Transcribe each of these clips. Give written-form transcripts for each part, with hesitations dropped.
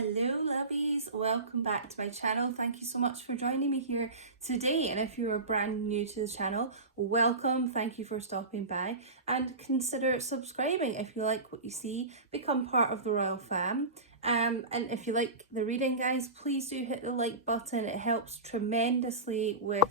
Hello lovies, welcome back to my channel. Thank you so much for joining me here today, and if you're brand new to the channel, welcome. Thank you for stopping by and consider subscribing if you like what you see. Become part of the royal fam. And if you like the reading, guys, please do hit the like button. It helps tremendously with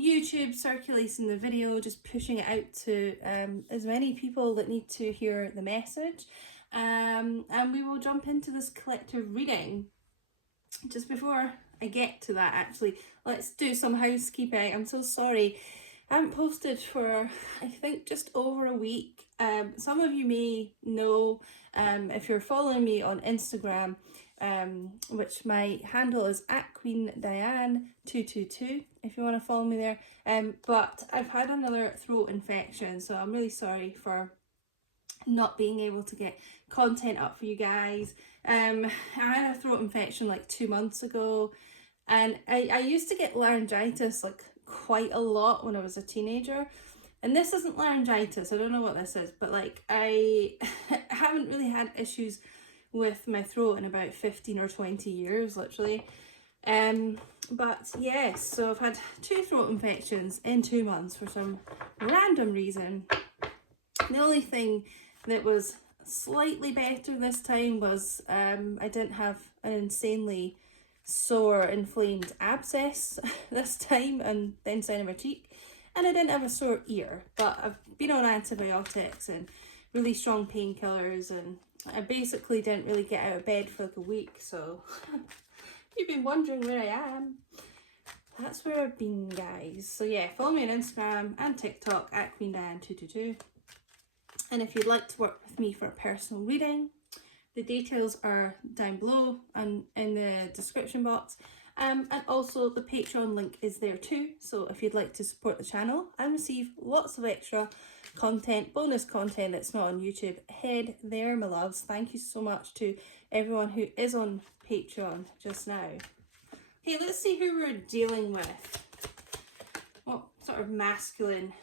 YouTube circulating the video, just pushing it out to as many people that need to hear the message. And we will jump into this collective reading. Just before I get to that, actually, let's do some housekeeping. I'm so sorry, I haven't posted for I think just over a week. Some of you may know, if you're following me on Instagram, which my handle is at Queen Diane 222 if you want to follow me there. But I've had another throat infection, so I'm really sorry for not being able to get content up for you guys. I had a throat infection like 2 months ago, and I used to get laryngitis like quite a lot when I was a teenager, and this isn't laryngitis, I don't know what this is, but like I haven't really had issues with my throat in about 15 or 20 years literally. But yes, so I've had 2 throat infections in 2 months for some random reason. The only thing that was slightly better this time was I didn't have an insanely sore inflamed abscess this time and the inside of my cheek, and I didn't have a sore ear, but I've been on antibiotics and really strong painkillers, and I basically didn't really get out of bed for like a week. So you've been wondering where I am, that's where I've been, guys. So yeah, follow me on Instagram and TikTok at Queen Diane 222. And if you'd like to work with me for a personal reading, the details are down below and in the description box. And also the Patreon link is there too. So if you'd like to support the channel and receive lots of extra content, bonus content that's not on YouTube, head there, my loves. Thank you so much to everyone who is on Patreon just now. Okay, let's see who we're dealing with. What sort of masculine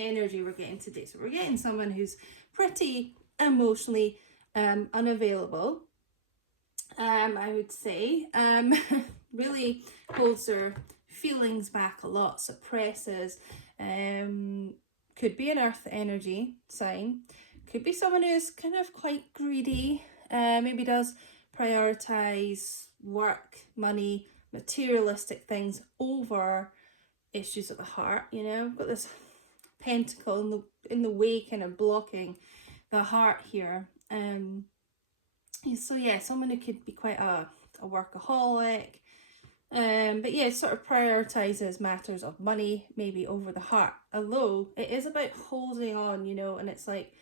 energy we're getting today. So we're getting someone who's pretty emotionally unavailable, I would say. Really holds their feelings back a lot, suppresses, could be an earth energy sign, could be someone who's kind of quite greedy, maybe does prioritize work, money, materialistic things over issues of the heart. You know, got this pentacle in the way, kind of blocking the heart here. So yeah, someone who could be quite a workaholic, but yeah, sort of prioritizes matters of money maybe over the heart, although it is about holding on, you know. And it's like,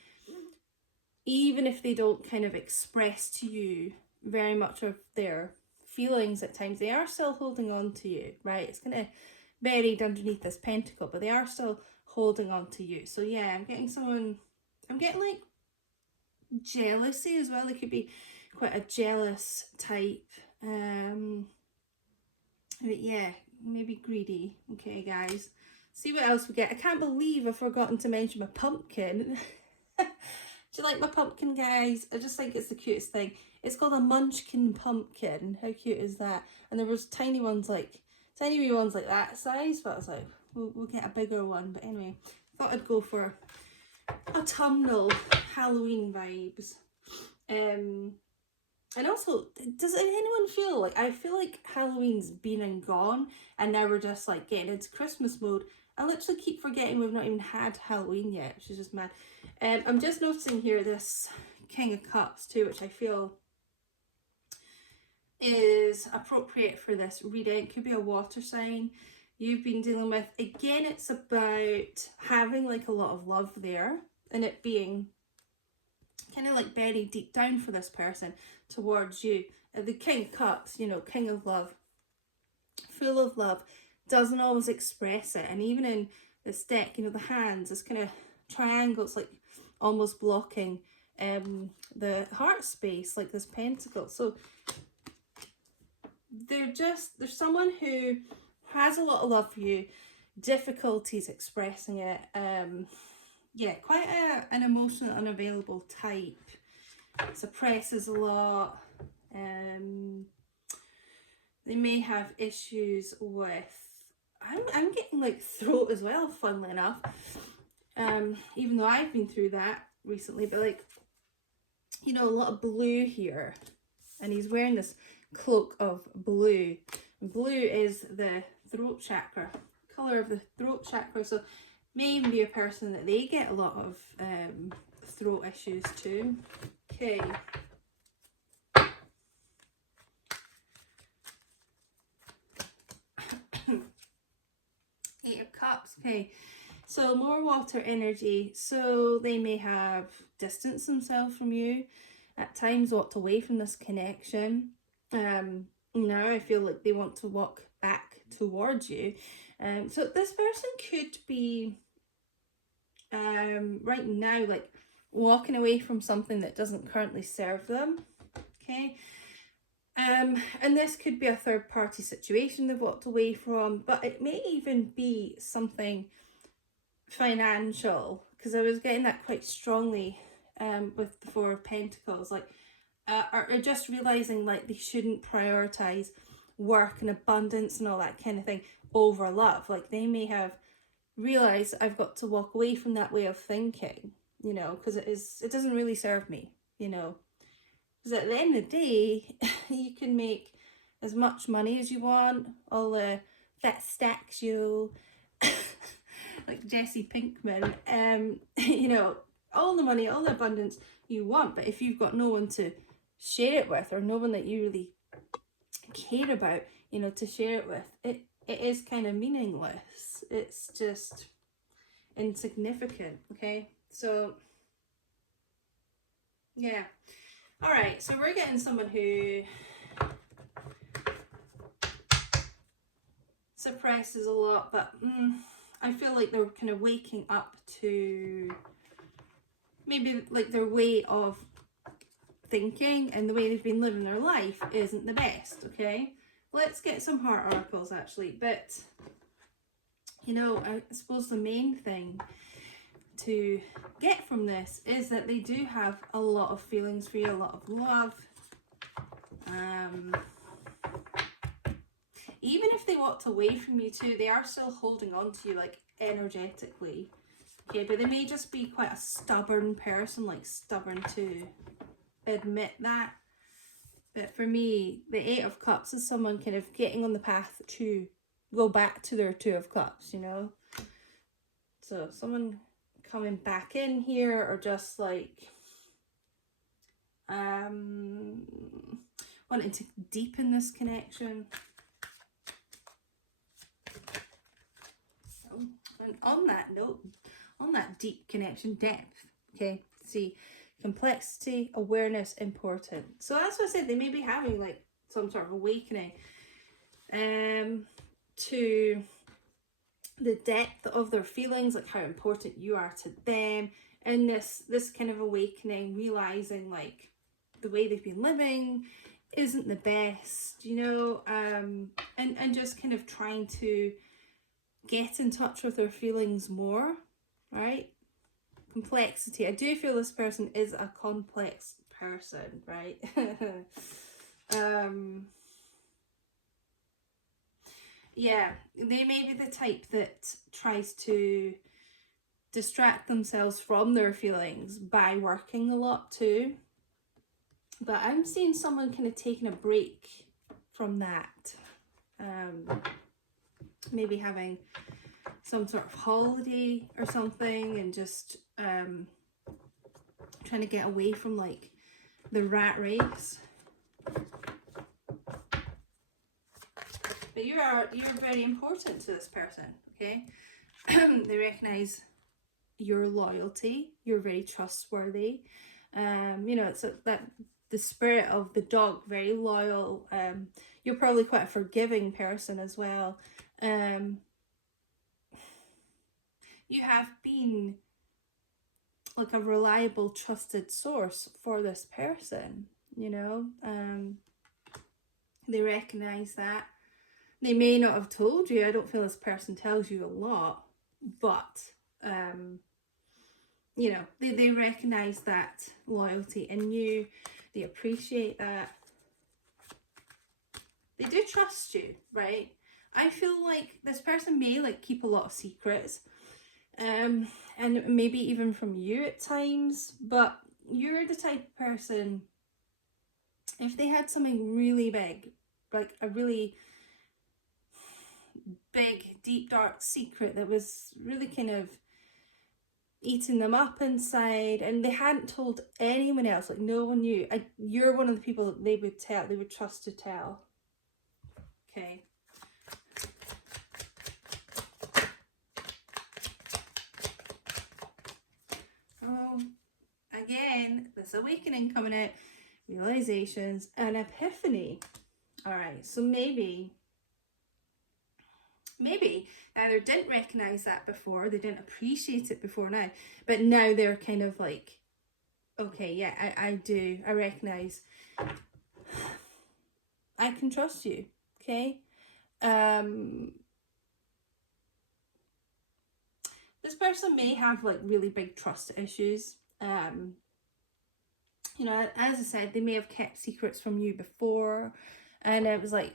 even if they don't kind of express to you very much of their feelings at times, they are still holding on to you, right? It's kind of buried underneath this pentacle, but they are still holding on to you. So yeah, I'm getting like jealousy as well. They could be quite a jealous type, but yeah, maybe greedy. Okay guys, see what else we get. I can't believe I've forgotten to mention my pumpkin. Do you like my pumpkin, guys? I just think it's the cutest thing. It's called a munchkin pumpkin. How cute is that? And there was tiny wee ones like that size, but I was like, we'll get a bigger one. But anyway, thought I'd go for autumnal Halloween vibes. And also, does anyone feel like, I feel like Halloween's been and gone, and now we're just like getting into Christmas mode. I literally keep forgetting we've not even had Halloween yet, which is just mad. I'm just noticing here this King of Cups too, which I feel is appropriate for this reading. It could be a water sign you've been dealing with. Again, it's about having like a lot of love there, and it being kind of like buried deep down for this person towards you. The King of Cups, you know, King of Love, full of love, doesn't always express it. And even in this deck, you know, the hands, this kind of triangle, it's like almost blocking the heart space, like this pentacle. So there's someone who has a lot of love for you, difficulties expressing it. Yeah, quite an emotional, unavailable type. Suppresses a lot. They may have issues with, I'm getting like throat as well, funnily enough. Even though I've been through that recently, but like, you know, a lot of blue here. And he's wearing this cloak of blue. Blue is the throat chakra, color of the throat chakra. So may even be a person that they get a lot of throat issues too. Okay. Eight of Cups. Okay, so more water energy. So they may have distanced themselves from you, at times walked away from this connection. Now I feel like they want to walk back towards you. So this person could be right now like walking away from something that doesn't currently serve them. Okay. And this could be a third party situation they've walked away from, but it may even be something financial, because I was getting that quite strongly with the Four of Pentacles, like are just realizing like they shouldn't prioritize work and abundance and all that kind of thing over love. Like they may have realized I've got to walk away from that way of thinking, you know, because it doesn't really serve me, you know. Because at the end of the day, you can make as much money as you want, all the fat stacks, you know, like Jesse Pinkman, you know, all the money, all the abundance you want, but if you've got no one to share it with, or no one that you really care about, you know, to share it with, it is kind of meaningless. It's just insignificant. Okay, so yeah. All right, so we're getting someone who suppresses a lot, but I feel like they're kind of waking up to maybe like their way of thinking, and the way they've been living their life isn't the best. Okay, let's get some heart oracles actually. But you know, I suppose the main thing to get from this is that they do have a lot of feelings for you, a lot of love. Even if they walked away from you too, they are still holding on to you like energetically. Okay, but they may just be quite a stubborn person, like stubborn to admit that. But for me, the Eight of Cups is someone kind of getting on the path to go back to their Two of Cups, you know. So someone coming back in here, or just like wanting to deepen this connection. Oh, and on that note, on that deep connection, depth, okay, see, complexity, awareness, important. So that's what I said, they may be having like some sort of awakening to the depth of their feelings, like how important you are to them, and this kind of awakening, realizing like the way they've been living isn't the best, you know, and just kind of trying to get in touch with their feelings more, right? Complexity. I do feel this person is a complex person, right? Yeah, they may be the type that tries to distract themselves from their feelings by working a lot too. But I'm seeing someone kind of taking a break from that. Maybe having some sort of holiday or something, and just trying to get away from like the rat race. But you're very important to this person, okay? They recognize your loyalty. You're very trustworthy. You know, it's that the spirit of the dog, very loyal. You're probably quite a forgiving person as well. You have been like a reliable, trusted source for this person, you know. They recognize that. They may not have told you. I don't feel this person tells you a lot, but you know, they recognize that loyalty in you. They appreciate that. They do trust you, right? I feel like this person may like keep a lot of secrets, and maybe even from you at times, but you're the type of person, if they had something really big, like a really big, deep, dark secret that was really kind of eating them up inside, and they hadn't told anyone else, like no one knew, you're one of the people that they would trust to tell. Okay. Oh, again, this awakening coming out, realizations, and epiphany. All right, so maybe they either didn't recognize that before, they didn't appreciate it before now, but now they're kind of like, okay, yeah, I recognize, I can trust you, okay? This person may have like really big trust issues. You know, as I said, they may have kept secrets from you before, and it was like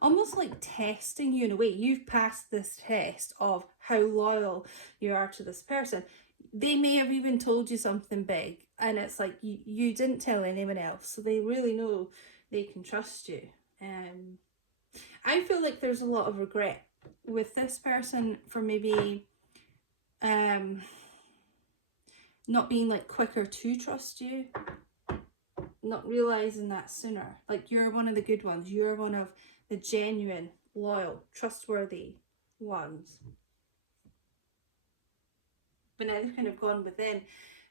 almost like testing you in a way. You've passed this test of how loyal you are to this person. They may have even told you something big, and it's like you didn't tell anyone else, so they really know they can trust you. I feel like there's a lot of regret with this person for maybe not being like quicker to trust you, not realizing that sooner. Like, you're one of the good ones, you're one of the genuine, loyal, trustworthy ones. But now they've kind of gone within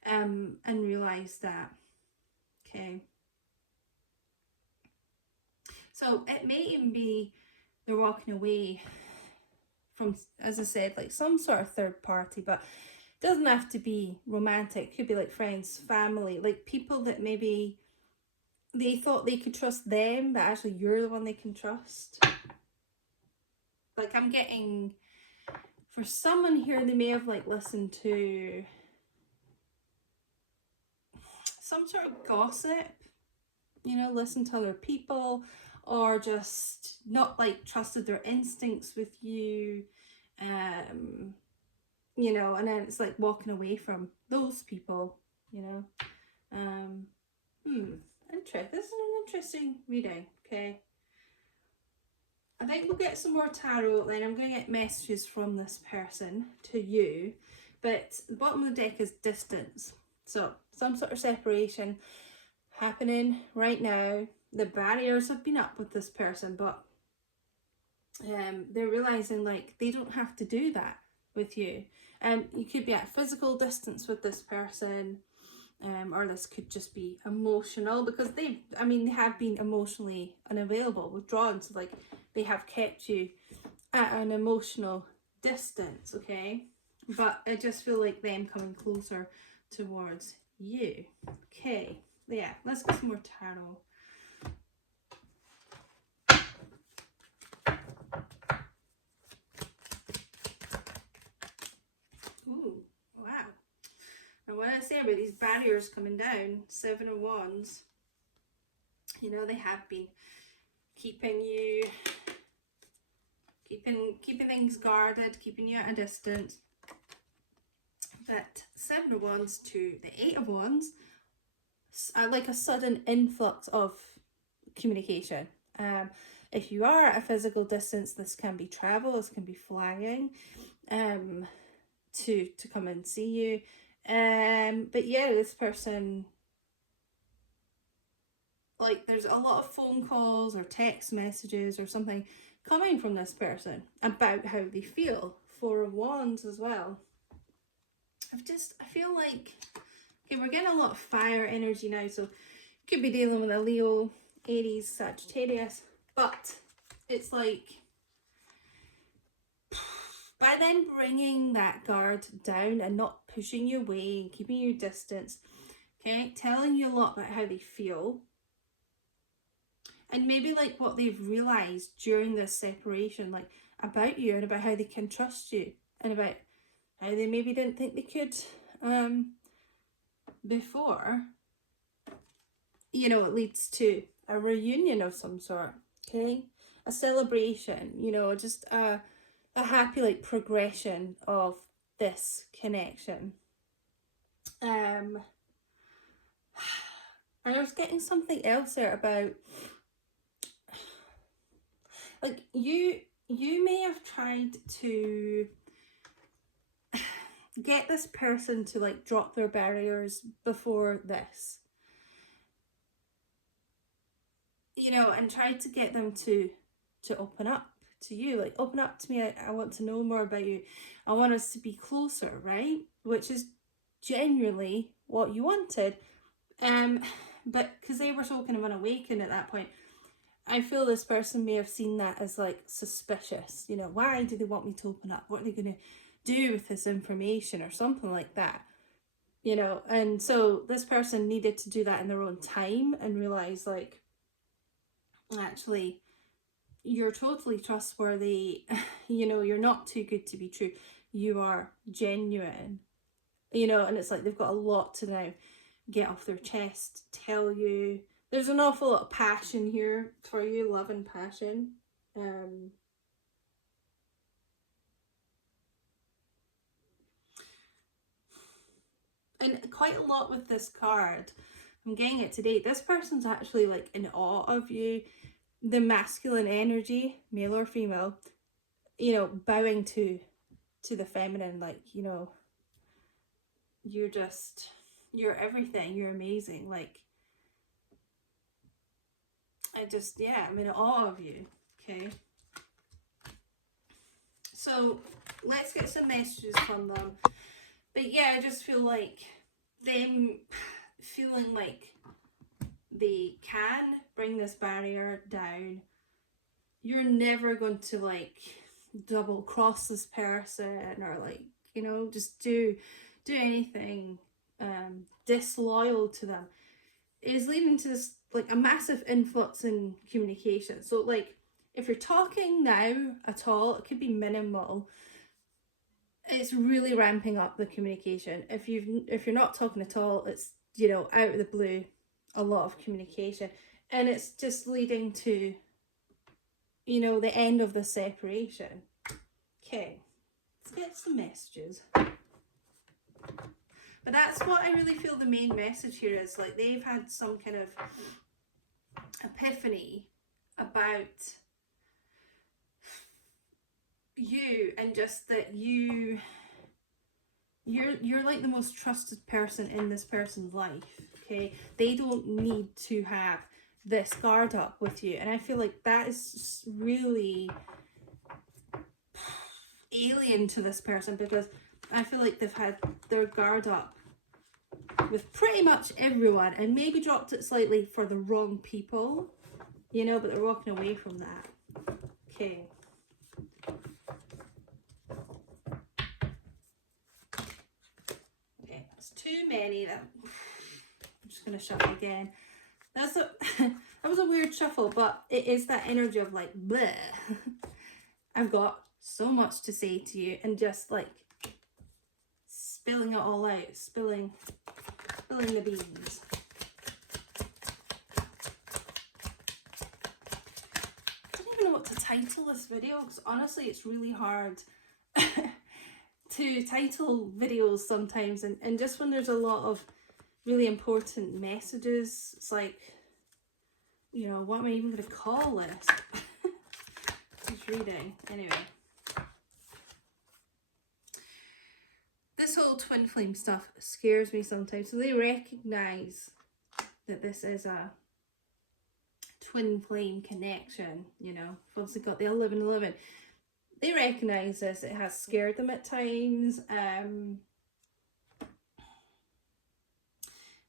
and realized that. Okay. So it may even be they're walking away from, as I said, like some sort of third party, but it doesn't have to be romantic. It could be like friends, family, like people that maybe they thought they could trust them, but actually you're the one they can trust. Like, I'm getting, for someone here, they may have like listened to some sort of gossip, you know, listen to other people, or just not like trusted their instincts with you, you know, and then it's like walking away from those people, you know. This is an interesting reading. Okay, I think we'll get some more tarot, then I'm going to get messages from this person to you, but the bottom of the deck is distance. So some sort of separation happening right now. The barriers have been up with this person, but they're realizing like they don't have to do that with you. You could be at physical distance with this person, or this could just be emotional, because they have been emotionally unavailable, withdrawn, so like they have kept you at an emotional distance. Okay, but I just feel like them coming closer towards you. Okay, yeah, let's get some more tarot. Ooh, wow. And when I say about these barriers coming down, 7 of Wands, you know, they have been keeping you, keeping things guarded, keeping you at a distance. But 7 of Wands to the 8 of Wands, like a sudden influx of communication. If you are at a physical distance, this can be travel, this can be flying, to come and see you. But yeah, this person, like, there's a lot of phone calls or text messages or something coming from this person about how they feel. 4 of Wands as well. I feel like, okay, we're getting a lot of fire energy now, so could be dealing with a Leo, Aries, Sagittarius, but it's like, by them bringing that guard down and not pushing you away and keeping you distance, okay, telling you a lot about how they feel, and maybe like what they've realized during this separation, like about you and about how they can trust you, and about how they maybe didn't think they could before, you know, it leads to a reunion of some sort, okay? A celebration, you know, just a happy like progression of this connection. And I was getting something else there about, like, you may have tried to get this person to like drop their barriers before this, you know, and tried to get them to open up to you, like, open up to me, I want to know more about you, I want us to be closer, right? Which is genuinely what you wanted. But because they were so kind of unawakened at that point, I feel this person may have seen that as like suspicious, you know, why do they want me to open up, what are they going to do with this information, or something like that, you know. And so this person needed to do that in their own time and realize, like, actually, you're totally trustworthy, you know, you're not too good to be true, you are genuine, you know. And it's like they've got a lot to now get off their chest, tell you. There's an awful lot of passion here for you, love and passion. And quite a lot with this card, I'm getting it today, this person's actually like in awe of you. The masculine energy, male or female, you know, bowing to the feminine, like, you know, you're everything, you're amazing, like, yeah, I'm in awe of you, okay? So let's get some messages from them. But yeah, I just feel like them feeling like they can bring this barrier down. You're never going to like double cross this person, or like, you know, just do anything disloyal to them. It is leading to this like a massive influx in communication. So like, if you're talking now at all, it could be minimal. It's really ramping up the communication. If you're not talking at all, it's, you know, out of the blue, a lot of communication, and it's just leading to, you know, the end of the separation. Okay, let's get some messages. But that's what I really feel the main message here is, like, they've had some kind of epiphany about you, and just that you're like the most trusted person in this person's life, okay? They don't need to have this guard up with you, and I feel like that is really alien to this person, because I feel like they've had their guard up with pretty much everyone, and maybe dropped it slightly for the wrong people, you know, but they're walking away from that. Okay. Okay, that's too many. I'm just going to shuffle again. That was a weird shuffle, but it is that energy of like, bleh. I've got so much to say to you, and just like spilling it all out, spilling the beans. I don't even know what to title this video, because honestly it's really hard to title videos sometimes, and just when there's a lot of really important messages, it's like, you know, what am I even going to call this? Just reading. Anyway, this whole twin flame stuff scares me sometimes. So they recognize that this is a twin flame connection, you know. Obviously got the 1111. They recognize this. It has scared them at times.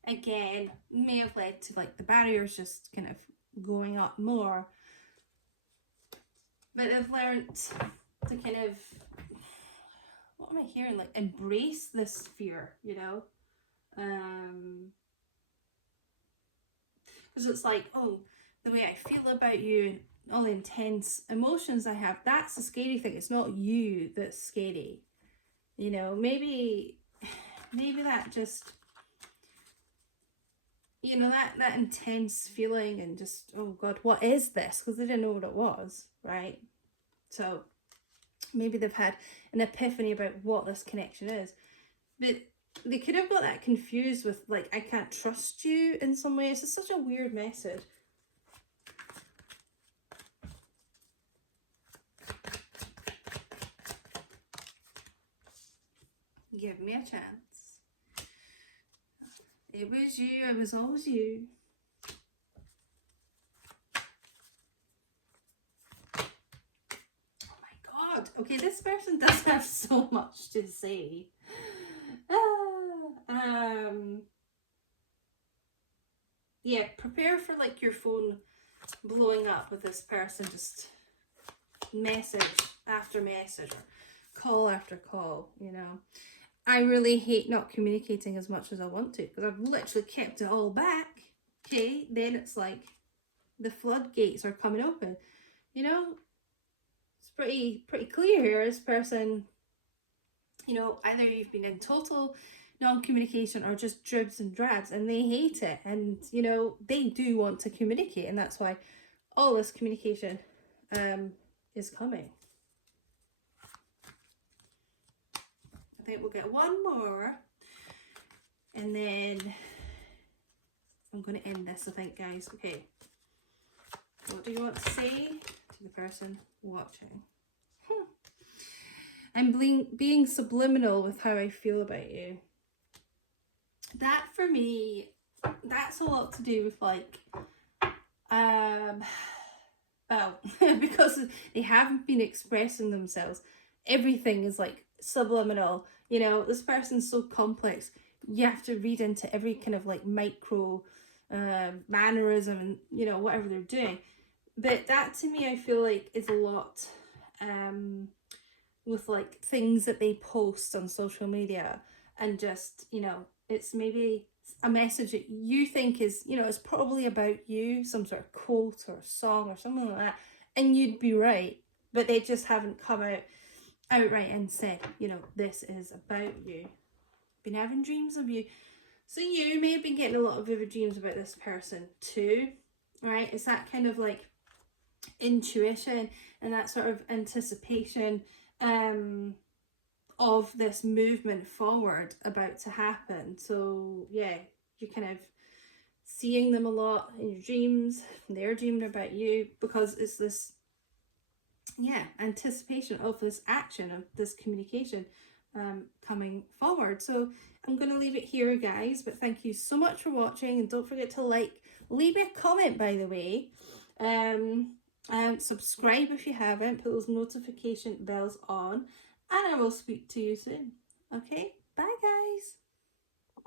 Again, may have led to like the barriers just kind of going up more. But they've learned to kind of, what am I hearing? Like, embrace this fear, you know? Because it's like, oh, the way I feel about you and all the intense emotions I have, that's the scary thing. It's not you that's scary. You know, maybe that just you know, that intense feeling and just, oh God, what is this? Because they didn't know what it was, right? So maybe they've had an epiphany about what this connection is. But they could have got that confused with, like, I can't trust you in some ways. It's such a weird message. Give me a chance. It was you. It was always you. Oh my God. Okay, this person does have so much to say. Yeah, prepare for like your phone blowing up with this person, just message after message or call after call, you know. I really hate not communicating as much as I want to because I've literally kept it all back. Okay, then it's like the floodgates are coming open, you know. It's pretty clear here. This person, you know, either you've been in total non-communication or just dribs and drabs, and they hate it, and you know they do want to communicate, and that's why all this communication is coming. I think we'll get one more and then I'm going to end this, I think, guys. Okay, what do you want to say to the person watching? I'm being subliminal with how I feel about you. That for me, that's a lot to do with like well, because they haven't been expressing themselves, everything is like subliminal, you know. This person's so complex, you have to read into every kind of like micro mannerism and, you know, whatever they're doing. But that to me, I feel like is a lot with like things that they post on social media, and just, you know, it's maybe a message that you think is, you know, it's probably about you, some sort of quote or song or something like that, and you'd be right, but they just haven't come out outright and said, you know, this is about you. Been having dreams of you. So you may have been getting a lot of vivid dreams about this person too, right? It's that kind of like intuition and that sort of anticipation of this movement forward about to happen. So yeah, you're kind of seeing them a lot in your dreams. They're dreaming about you because it's this, yeah, anticipation of this action, of this communication coming forward. So I'm going to leave it here, guys, but thank you so much for watching, and don't forget to like, leave a comment, by the way, and subscribe if you haven't, put those notification bells on, and I will speak to you soon. Okay, bye guys.